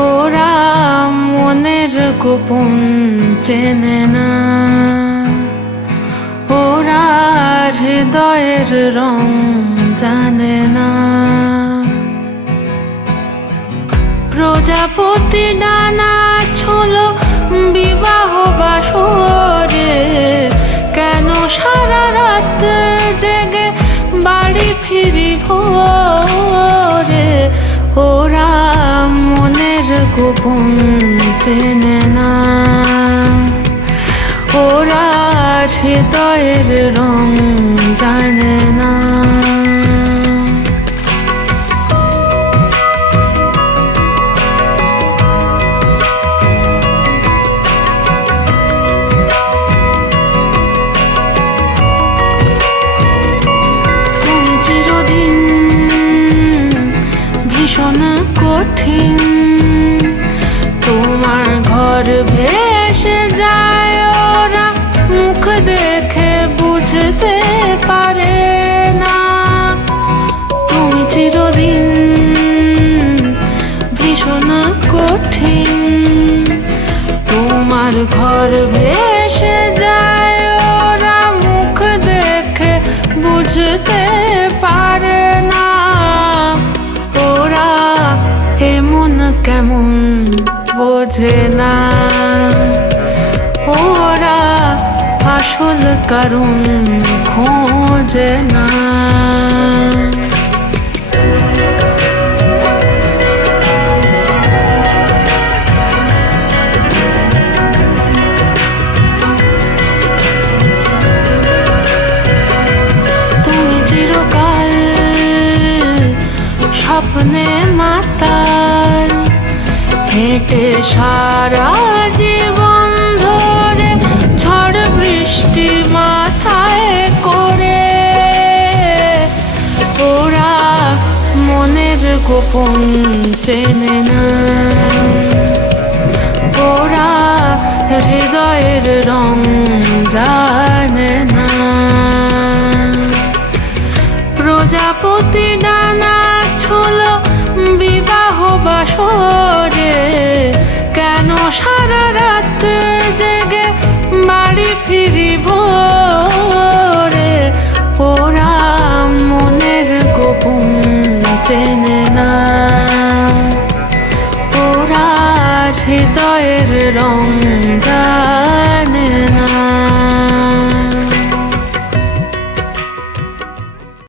ওরা মনের গোপন চেনে না, ওরা হৃদয়ের রং জানে না। প্রজাপতি ডানা ছোলো বিবাহ বাসরে, কেন সারা রাত জেগে বাড়ি ফিরি ভোরে। ওরা মনের গোপন চেনে না, ওরা হৃদয়ের রং জানে না। তুমি চিরদিন ভীষণ কঠিন, তোমার ঘর ভেসে যায়, ওরা মুখ দেখে বুঝতে পারে না। তুমি চিরদিন ভীষণ কঠিন, তোমার ঘর ভেসে যায়, ওরা মুখ দেখে বুঝতে পারে না। ওরা এমন কেমন বোঝে না, ওরা আসল কারণ খোঁজে না। তুমি চিরকাল স্বপ্নে মাতাল, হেঁটে সারা জীবন ধরে ঝড় বৃষ্টি মাথায় করে। ওরা মনের গোপন চেনে না, ওরা হৃদয়ের রং জানে না। প্রজাপতি ডানা ছোলো বিবাহ বাসরে, কেন সারা রাত জেগে বাড়ি ফিরি ভোরে। ওরা মনের গোপন চেনে না, ওরা হৃদয়ের রং